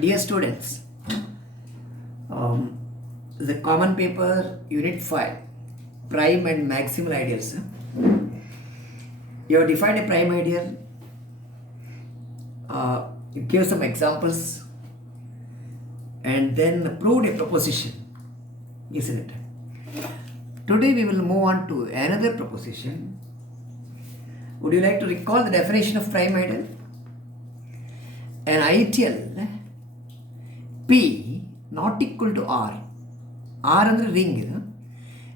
Dear students, the common paper unit 5 prime and maximal ideals. You have defined a prime ideal, you give some examples, and then proved a proposition, isn't it? Today we will move on to another proposition. Would you like to recall the definition of prime ideal? An ideal P not equal to R. R andre ring idu.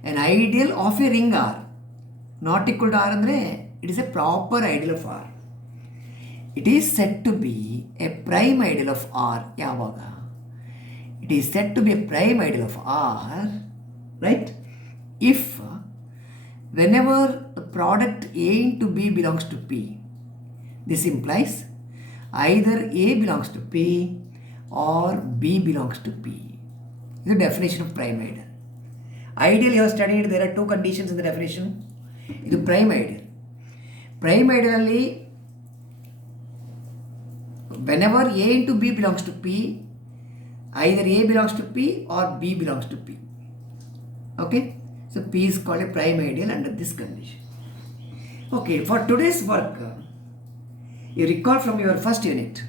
An ideal of a ring R not equal to R andre it is a proper ideal of R. It is said to be a prime ideal of R. Yavaga? It is said to be a prime ideal of R, right? If whenever the product A into B belongs to P, this implies either A belongs to P or B belongs to P. This is the definition of prime ideal. Ideal you have studied, there are two conditions in the definition. This is prime ideal. Prime ideally, whenever A into B belongs to P, either A belongs to P or B belongs to P. Okay? So P is called a prime ideal under this condition. Okay, for today's work, you recall from your first unit.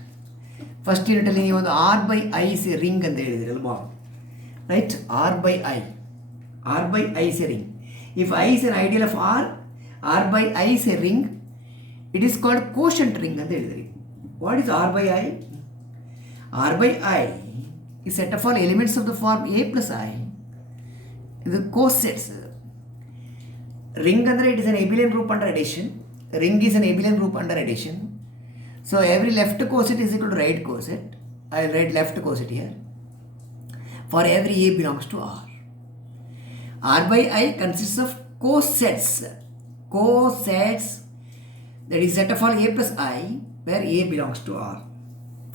First unit ಅಲ್ಲಿ ನೀವು ಒಂದು R by I is a ring ಅಂತ ಹೇಳಿದ್ರಿ ಅಲ್ವಾ? Right? R by I. R by I is a ring. If I is an ideal of R, R by I is a ring, it is called quotient ring ಅಂತ ಹೇಳಿದ್ರಿ. What is R by I? R by I is set of all elements of the form A plus I. The cosets. Ring ಅಂದರೆ it is an abelian group under addition. Ring is an abelian group under addition. So every left coset is equal to right coset. I will write left coset here. For every A belongs to R. R by I consists of cosets. Cosets, that is set of all A plus I where A belongs to R.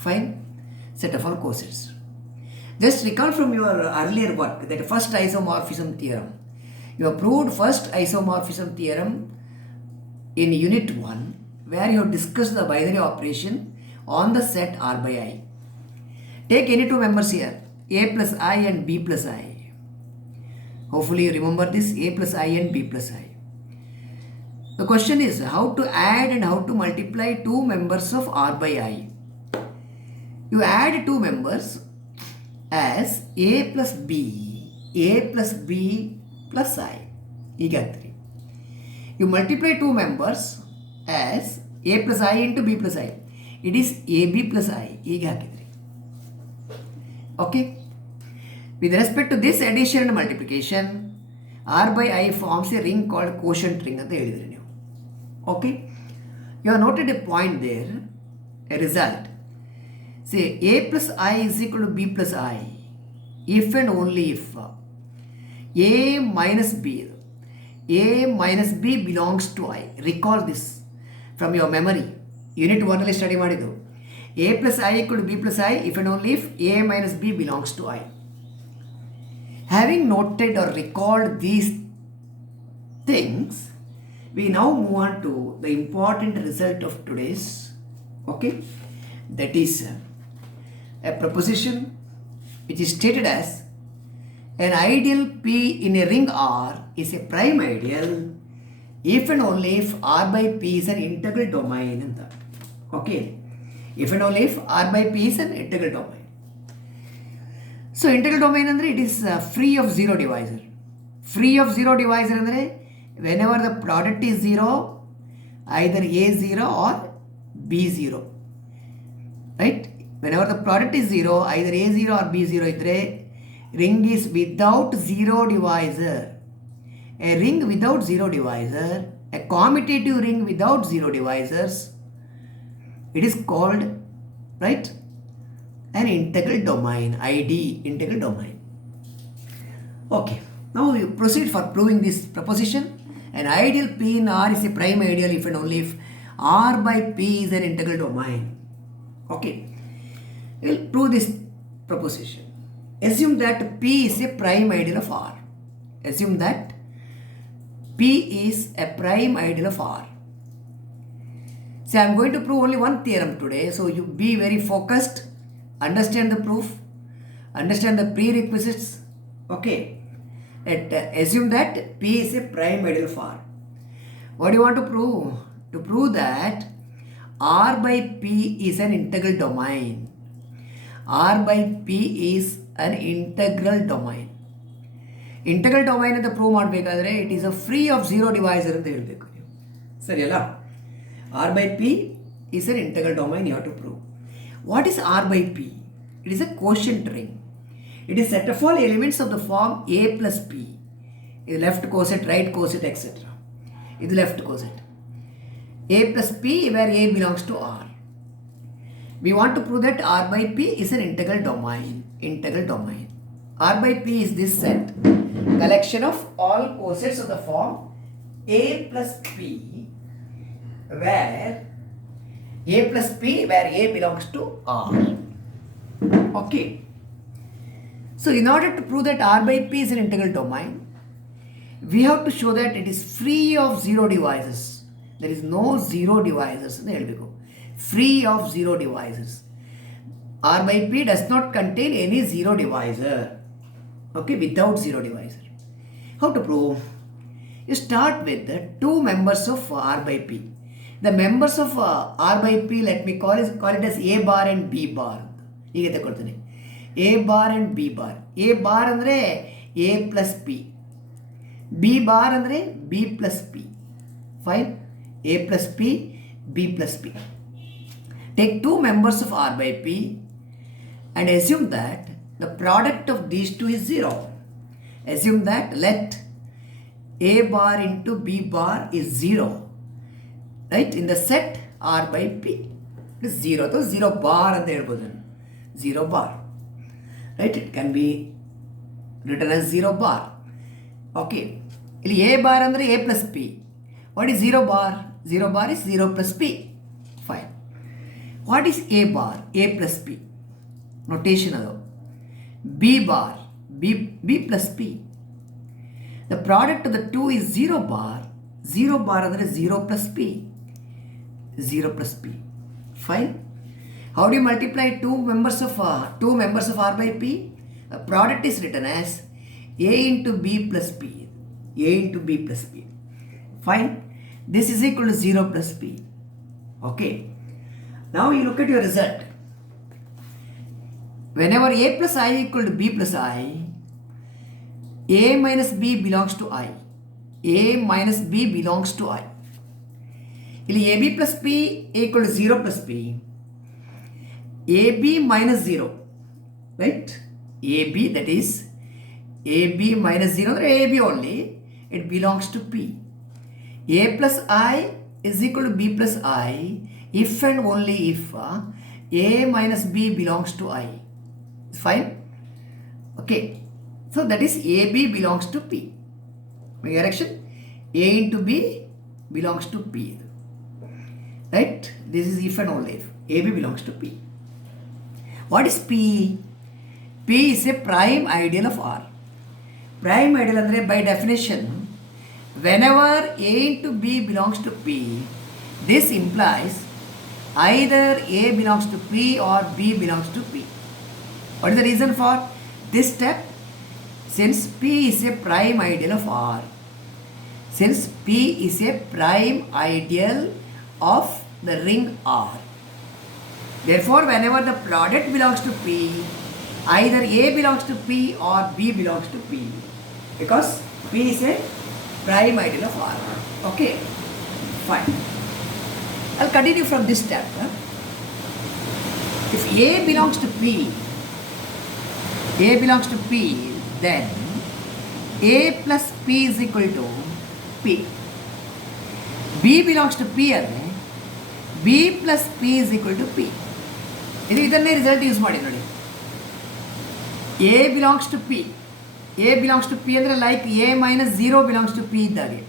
Fine? Set of all cosets. Just recall from your earlier work that first isomorphism theorem. You have proved first isomorphism theorem in unit 1 where you have discussed the binary operation on the set R by I. Take any two members here, A plus I and B plus I. Hopefully you remember this, A plus I and B plus I. The question is how to add and how to multiply two members of R by I. You add two members as A plus B plus I. You multiply two members as A plus I into B plus I. It is AB plus I. Okay? With respect to this addition and multiplication, R by I forms a ring called quotient ring. Okay? You have noted a point there, a result. Say A plus I is equal to B plus I if and only if A minus B belongs to I. Recall this from your memory. Unit 1 ಅಲ್ಲಿ study ಮಾಡಿದ್ದು. A plus I equal to B plus I if and only if A minus B belongs to I. Having noted or recalled these things, we now move on to the important result of today's, okay? That is a proposition which is stated as an ideal P in a ring R is a prime ideal if and only if R by P is an integral domain. Okay? If and only if R by P is an integral domain. So integral domain andre it is free of zero divisor. Free of zero divisor andre whenever the product is 0, either A0 or B0. Right? Whenever the product is 0, either A0 or B0 idre ring is without zero divisor. A ring without zero divisor, a commutative ring without zero divisors, it is called, right, an integral domain, ID, integral domain. Okay, now we proceed for proving this proposition. An ideal P in R is a prime ideal if and only if R by P is an integral domain. Okay, we will prove this proposition. Assume that P is a prime ideal of R. Assume that P is a prime ideal of R. See, I am going to prove only one theorem today, so you be very focused Understand the proof, understand the prerequisites. Okay, assume that P is a prime ideal of R. What do you want to prove? To prove that R by P is an integral domain. R by P is an integral domain. Integral domain ಅಂತ prove ಮಾಡಬೇಕಾದ್ರೆ it is a free of zero divisor ಅಂತ ಹೇಳಬೇಕು ನೀವು. ಸರಿಯಲ್ಲ? R by P is an integral domain you have to prove. What is R by P? It is a quotient ring. It is set of all elements of the form A plus P. This left coset, right coset, etc. This is left coset. A plus P where A belongs to R. We want to prove that R by P is an integral domain. Integral domain. R by P is this set. Collection of all cosets of the form A plus P where A belongs to R. Okay. So in order to prove that R by P is an integral domain, we have to show that it is free of zero divisors. There is no zero divisors. Free of zero divisors. R by P does not contain any zero divisor. Okay, without zero divisor. How to prove? You start with the two members of R by P. The members of R by P, let me call it as A bar and B bar. A bar and B bar. A bar andre A plus P. B bar andre B plus P. Fine. A plus P, B plus P. Take two members of R by P and assume that the product of these two is 0. Assume that let A bar into B bar is 0. Right? In the set R by P. It is 0. So 0 bar and there was 0 bar. Right? It can be written as 0 bar. Okay. A bar andre A plus P. What is 0 bar? 0 bar is 0 plus P. Fine. What is A bar? A plus P. Notation ado. B bar. B plus P. The product of the two is 0 bar. 0 bar andre 0 plus P. 0 plus P. Fine. How do you multiply two members of R by P? The product is written as A into B plus P. A into B plus P. Fine. This is equal to 0 plus P. Okay. Now you look at your result. Whenever A plus I equal to B plus I, A minus B belongs to I. A minus B belongs to I. AB plus P equal to 0 plus P. AB minus 0, right? AB, that is AB minus 0, AB only, it belongs to P. A plus I is equal to B plus I if and only if A minus B belongs to I. Fine? Okay. So that is AB belongs to P. My correction? A into B belongs to P. Right? This is if and only if. AB belongs to P. What is P? P is a prime ideal of R. Prime ideal andre by definition, whenever A into B belongs to P, this implies either A belongs to P or B belongs to P. What is the reason for this step? Since P is a prime ideal of R. Since P is a prime ideal of the ring R. Therefore, whenever the product belongs to P, either A belongs to P or B belongs to P. Because P is a prime ideal of R. Okay? Fine. I'll continue from this step. If A belongs to P, then A plus P is equal to P. B belongs to P andre B plus P is equal to P. ಇದನ್ನೇ result use ಮಾಡಿ ನೋಡಿ. A belongs to P. A belongs to P ಅಂದರೆ like A minus 0 belongs to P ಇದ್ದಾಗೆ.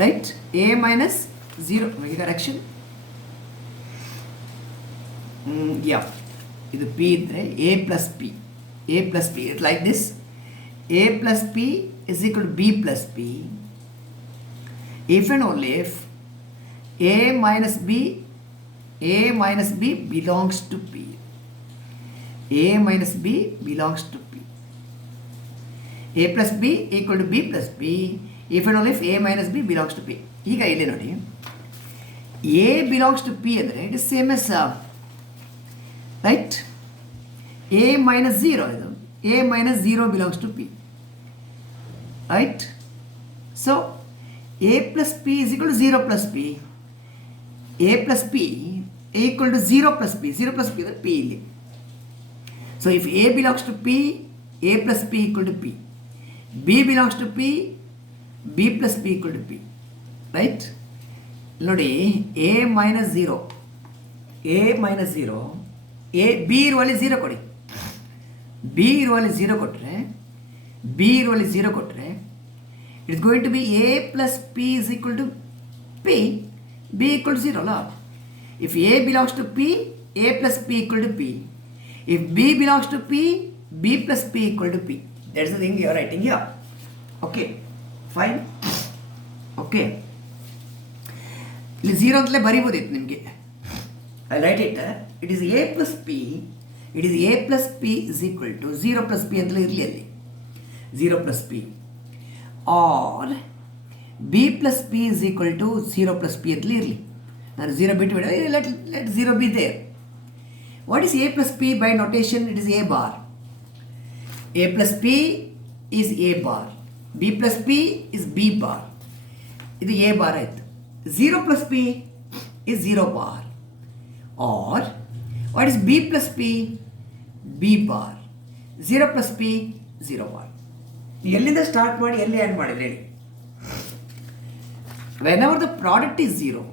Right? A minus 0. Correction. Yeah. ಇದು P ಇದ್ದರೆ A plus P. A plus P. It's like this. A plus P is equal to B plus P. If and only if A minus B belongs to P. A minus B belongs to P. A plus B equal to B plus B if and only if A minus B belongs to P. ಈಗ ಇಲ್ಲಿ ನೋಡಿ A belongs to P ಅಂದರೆ it is same as right A minus 0 ಇದು A minus 0 belongs to P, right? So A plus P is equal to 0 plus P. A plus P equal to 0 plus P. 0 plus P is P ಇಲ್ಲಿ. So if A belongs to P, A plus P equal to P. B belongs to P, B plus P equal to P, right? ನೋಡಿ A minus 0, A minus 0, A B ಇರುವಲ್ಲಿ 0 ಕೊಡಿ. B ಇರುವಲ್ಲಿ 0 ಕೊಟ್ಟರೆ, B ಇರುವಲ್ಲಿ 0 ಕೊಟ್ಟರೆ, it is going to be A plus P is equal to P, B equal to 0 ಅಲ್ಲ. If A belongs to P, A plus P equal to P. If B belongs to P, B plus P equal to P. That's the thing you are writing here. Okay, fine. Okay. ಇಲ್ಲಿ 0 ಅಂತಲೇ ಬರಿಬೋದಿತ್ತು ನಿಮಗೆ. I write it. It is A plus P. It is A plus P is equal to 0 plus P ಅಂತಲೇ ಇರಲಿ ಅಲ್ಲಿ. 0 plus P. Or B plus P is equal to 0 plus P ಅಂತಲೇ ಇರಲಿ. ನಾನು 0 ಬಿಟ್ಟು ಬಿಡ. Let 0 be there. What is A plus P by notation? It is A bar. A plus P is A bar. B plus P is B bar. ಇದು A bar ಆಯಿತು. 0 plus P is 0 bar. Or what is B plus P? B bar. 0 plus P 0 bar. ಎಲ್ಲಿಂದ start ಮಾಡಿ ಎಲ್ಲಿ add ಮಾಡಿದ್ರೆ ಹೇಳಿ. Whenever the product is 0,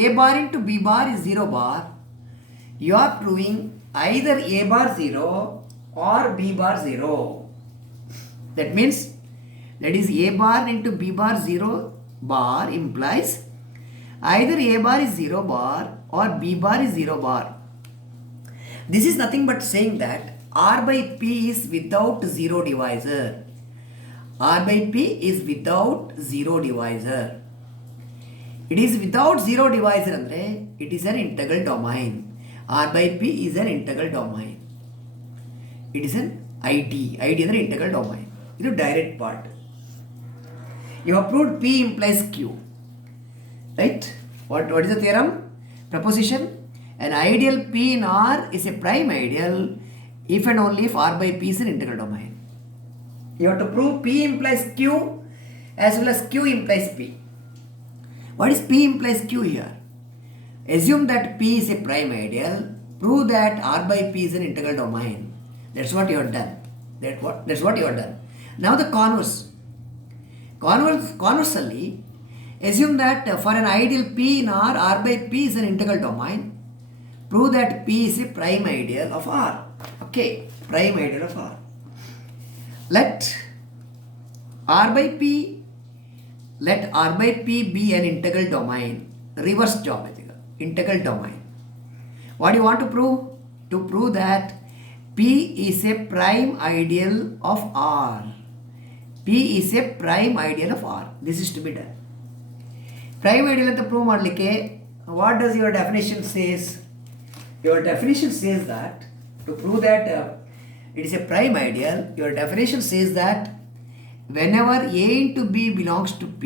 A bar into B bar is 0 bar, you are proving either A bar 0 or B bar 0. That means that is A bar into B bar 0 bar implies either A bar is 0 bar or B bar is 0 bar. This is nothing but saying that R by P is without 0 divisor. R by P is without 0 divisor. It is without 0 divisor andre it is an integral domain. R by P is an integral domain. It is an ID. ID andre integral domain. Idu direct part. You have proved P implies Q. Right? What is the theorem? Proposition. An ideal P in R is a prime ideal if and only if R by P is an integral domain. You have to prove P implies Q as well as Q implies P. What is P implies Q here? Assume that P is a prime ideal. Prove that R by P is an integral domain. That's what you have done. That's what you have done. Now the converse. Conversely, assume that for an ideal P in R, R by P is an integral domain. Prove that P is a prime ideal of R. Okay, prime ideal of R. Let R by P be an integral domain. Reverse geometry. Integral domain. What do you want to prove? To prove that P is a prime ideal of R. P is a prime ideal of R. This is to be done. Prime ideal ಅಂತ prove ಮಾಡಲಿಕ್ಕೆ what does your definition says? Your definition says that to prove that it is a prime ideal, your definition says that whenever A into B belongs to P,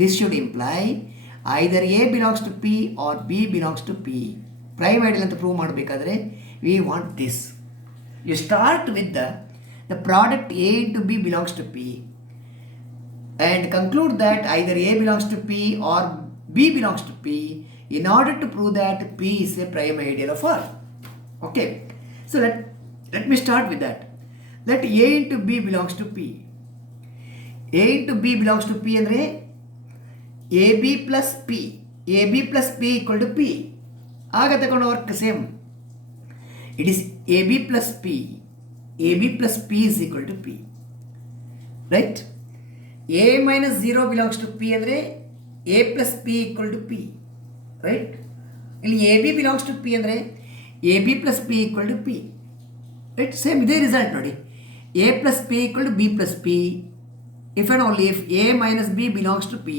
this should imply either A belongs to P or B belongs to P. Prime ideal ಅಂತ prove ಮಾಡಬೇಕಾದ್ರೆ we want this. You start with the product A into B belongs to P and conclude that either A belongs to P or B belongs to P in order to prove that P is a prime ideal of R. Okay, so let me start with that. Let A into B belongs to P. A into B belongs to P andre AB plus P. AB plus P equal to P. ಆಗ ತಗೊಂಡು work same. It is AB plus P. AB plus P is equal to P. Right? A minus 0 belongs to P ಅಂದರೆ A plus P equal to P. Right? ಇಲ್ಲಿ AB belongs to P ಅಂದರೆ AB plus P equal to P. Right? Same ಇದೇ result ನೋಡಿ. A plus P equal to B plus P if and only if A minus B belongs to P.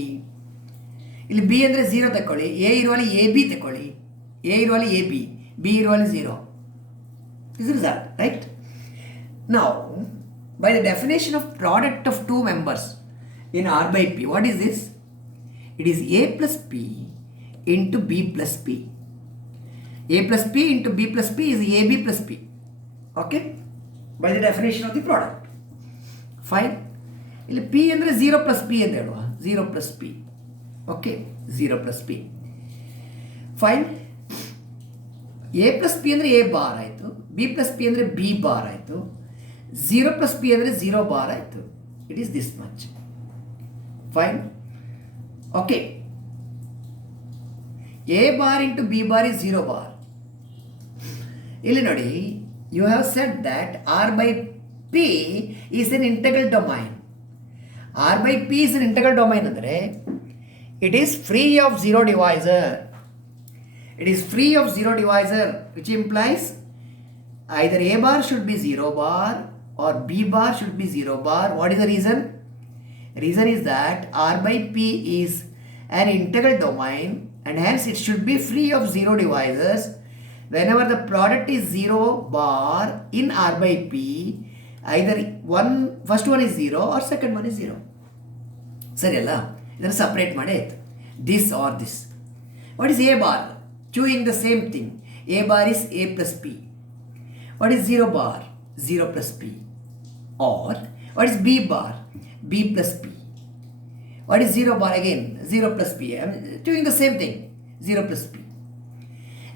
ಇಲ್ಲಿ B ಅಂದರೆ 0 ತಗೊಳ್ಳಿ. A ಇರುವಲ್ಲಿ AB ತಗೊಳ್ಳಿ. A ಇರುವಲ್ಲಿ AB. B ಇರುವಲ್ಲಿ 0. This is the result, right? Now, by the definition of product of two members in R by P, what is this? It is A plus P into B plus P. A plus P into B plus P is AB plus P. Okay? By the definition of the product. Fine. ಇಲ್ಲಿ P ಅಂದರೆ 0 plus P ಅಂತ ಹೇಳುವ 0 plus P. Okay? 0 plus P. Fine. A plus P ಅಂದರೆ A bar ಆಯಿತು, B plus P ಅಂದರೆ B bar ಆಯಿತು, 0 plus P ಅಂದರೆ 0 bar ಆಯಿತು. It is this much. Fine. Okay. A bar into B bar is 0 bar. ಇಲ್ಲಿ ನೋಡಿ, you have said that R by P is an integral domain. R by P is an integral domain ಅಂದರೆ it is free of zero divisor. It is free of zero divisor, which implies either A bar should be 0 bar or B bar should be 0 bar. What is the reason? Reason is that R by P is an integral domain and hence it should be free of zero divisors. Whenever the product is 0 bar in R by P, either first one is 0 or second one is 0. ಸರಿ ಅಲ್ಲ, ಇದನ್ನು separate ಮಾಡಿ ಆಯಿತು, this or this. What is A bar? Chewing the same thing. A bar is A plus P. What is 0 bar? 0 plus P. Or what is B bar? B plus P. What is 0 bar again? 0 plus P. I am doing the same thing. 0 plus P.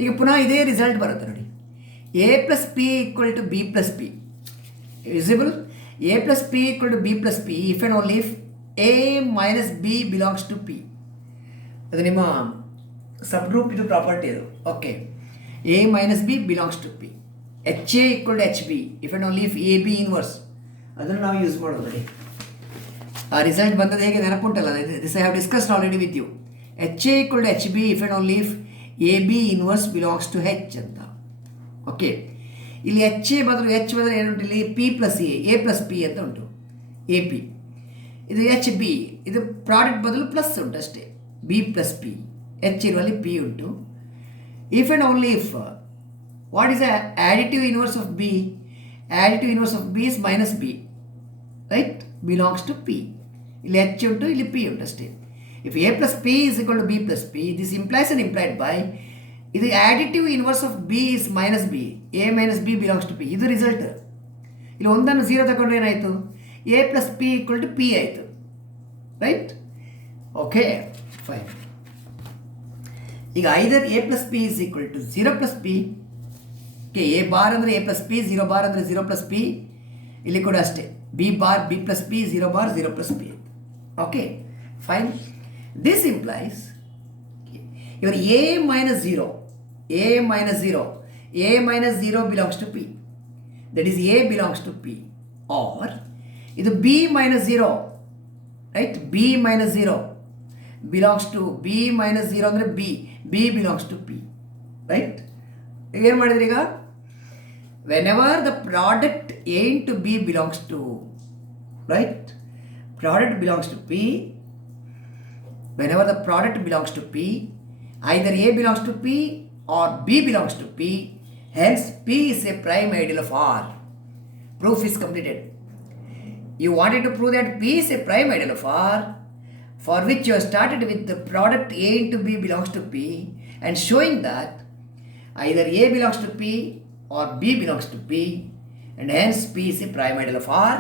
ಈಗ ಪುನಃ ಇದೇ result ಬರುತ್ತೆ ನೋಡಿ. A plus P equal to B plus P. Visible? A plus P equal to B plus P if and only if A minus B belongs to P. ಅದು ನಿಮ್ಮ ಸಬ್ group ಇದು property ಇದು. Okay, A minus B belongs to P. HA equal to HB if and only if AB inverse. ಅದನ್ನು ನಾವು use ಮಾಡೋದು ನೋಡಿ. ಆ result ಬಂದದ್ದು ಹೇಗೆ ನೆನಪುಂಟಲ್ಲ, this I have discussed already with you. HA equal to HB if and only if AB inverse belongs to H ಅಂತ. Okay, ಇಲ್ಲಿ HA ಬದಲು H ಬದಲು ಏನುಂಟು, ಇಲ್ಲಿ P plus A plus P ಅಂತ ಉಂಟು, AP. ಇದು HB, ಇದು ಪ್ರಾಡಕ್ಟ್ ಬದಲು ಪ್ಲಸ್ ಉಂಟು ಅಷ್ಟೇ, B ಪ್ಲಸ್ P. H ಇರುವಲ್ಲಿ P ಉಂಟು. If and only if what is additive inverse of B? Additive inverse of B is minus B, right? Belongs to P. ಇಲ್ಲಿ H ಉಂಟು, ಇಲ್ಲಿ P ಉಂಟು ಅಷ್ಟೇ. If A plus P is equal to B plus P, this implies and implied by the additive inverse of B is minus B. A minus B belongs to P. ಇದು result. ಇಲ್ಲಿ ಒಂದನ್ನು 0 ತಗೊಂಡ್ರೆ ಏನಾಯಿತು, A plus P equal to P ಆಯಿತು, right? Okay, fine. ಈಗ ಐದರ್ A plus P is equal to 0 plus P. Okay, A bar ಅಂದರೆ A plus P, 0 bar ಅಂದರೆ 0 plus P. ಇಲ್ಲಿ ಕೂಡ ಅಷ್ಟೇ, B bar B plus P, 0 bar 0 plus P. Okay, fine. This implies your A minus 0, A minus 0, A minus 0 belongs to P. That is A belongs to P. Or ಇದು B minus 0, right? B minus 0 belongs to B minus 0 ಅಂದರೆ B belongs to P, right? ಏನು ಮಾಡಿದ್ರಿ ಈಗ, whenever the product A into B belongs to, right? Product belongs to P. Whenever the product belongs to P, either A belongs to P or B belongs to P, hence P is a prime ideal of R. Proof is completed. You wanted to prove that P is a prime ideal of R, for which you have started with the product A into B belongs to P and showing that either A belongs to P or B belongs to P, and hence P is a prime ideal of R.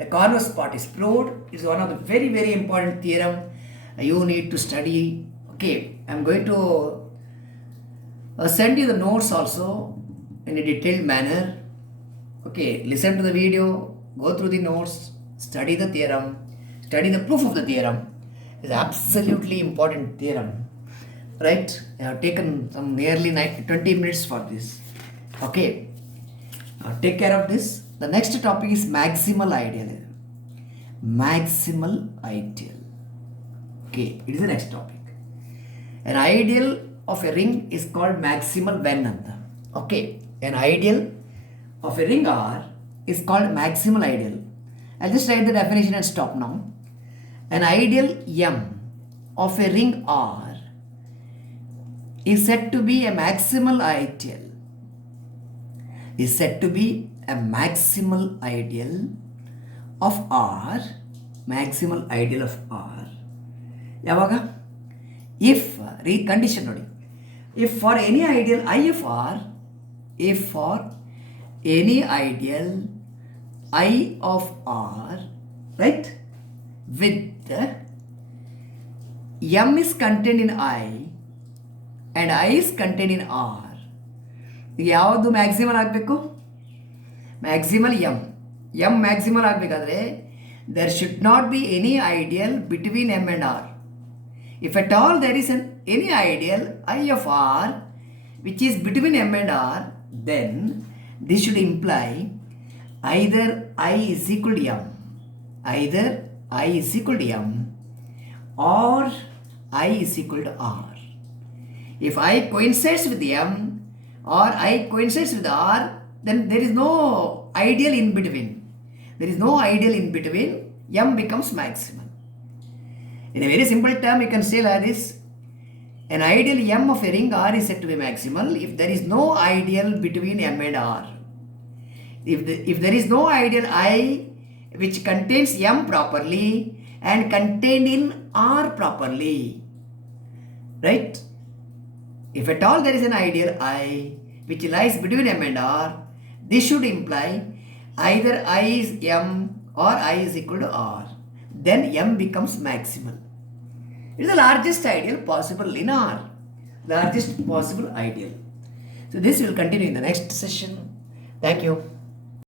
The converse part is proved. It is one of the very, very important theorem you need to study. Okay, I am going to send you the notes also in a detailed manner. Okay, listen to the video, go through the notes, study the theorem, study the proof of the theorem. It's absolutely important theorem, right? I have taken some nearly 20 minutes for this. Okay, take care of this. The next topic is maximal ideal. Maximal ideal. Okay, it is the next topic. An ideal of a ring is called maximal when anta. Okay, an ideal of a ring R is called maximal ideal. I'll just write the definition and stop now. An ideal M of a ring R is said to be a maximal ideal is said to be a maximal ideal of R. Maximal ideal of R. ಯಾವಾಗ? If, condition ನೋಡಿ. If for any ideal I of R, if for any ideal I of R, right, with M is contained in I and I is contained in R, ಯಾವುದು maximal ಆಗಬೇಕು? Maximal M maximal ಆಗಬೇಕಾದ್ರೆ there should not be any ideal between M and R. If at all there is any ideal I of R which is between M and R, then this should imply either I is equal to M, either I is equal to M, or I is equal to R. If I coincides with M or I coincides with R, then there is no ideal in between. There is no ideal in between. M becomes maximal. In a very simple term, you can say like this: an ideal M of a ring R is said to be maximal if there is no ideal between M and R. If there is no ideal I which contains M properly and contained in R properly, right? If at all there is an ideal I which lies between M and R, this should imply either I is M or I is equal to R. Then M becomes maximal. It is the largest ideal possible in R. Largest possible ideal. So this will continue in the next session. Thank you.